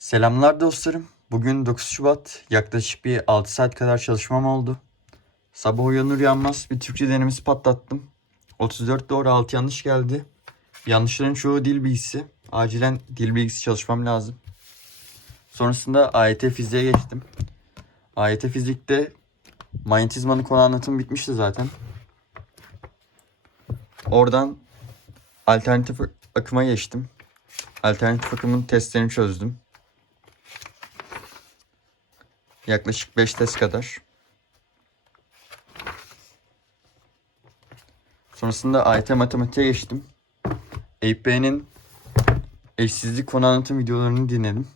Selamlar dostlarım. Bugün 9 Şubat. Yaklaşık bir 6 saat kadar çalışmam oldu. Sabah uyanır uyanmaz bir Türkçe denemesi patlattım. 34 doğru 6 yanlış geldi. Yanlışların çoğu dil bilgisi. Acilen dil bilgisi çalışmam lazım. Sonrasında AYT fiziğe geçtim. AYT fizikte manyetizmanın konu anlatımı bitmişti zaten. Oradan alternatif akıma geçtim. Alternatif akımın testlerini çözdüm. Yaklaşık 5 test kadar. Sonrasında AYT matematiğe geçtim. EYP'nin eşsizlik konu anlatım videolarını dinledim.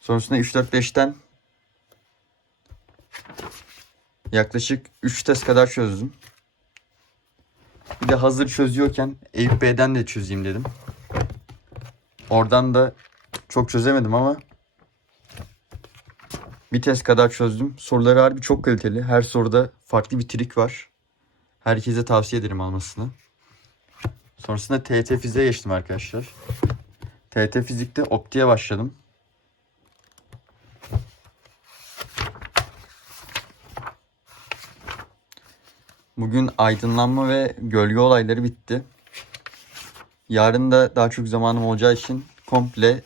Sonrasında 3-4-5'ten yaklaşık 3 test kadar çözdüm. Bir de hazır çözüyorken Eyüp de çözeyim dedim. Oradan da çok çözemedim ama bir test kadar çözdüm. Soruları harbi çok kaliteli. Her soruda farklı bir trik var. Herkese tavsiye ederim almasını. Sonrasında TET fiziğe geçtim arkadaşlar. TET fizikte optiğe başladım. Bugün aydınlanma ve gölge olayları bitti. Yarın da daha çok zamanım olacağı için komple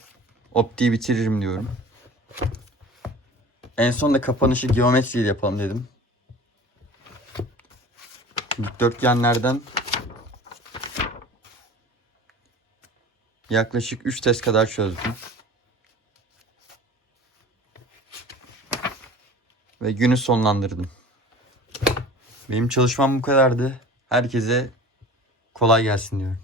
optiği bitiririm diyorum. En son da kapanışı geometriyle yapalım dedim. Dikdörtgenlerden yaklaşık 3 test kadar çözdüm. Ve günü sonlandırdım. Benim çalışmam bu kadardı. Herkese kolay gelsin diyorum.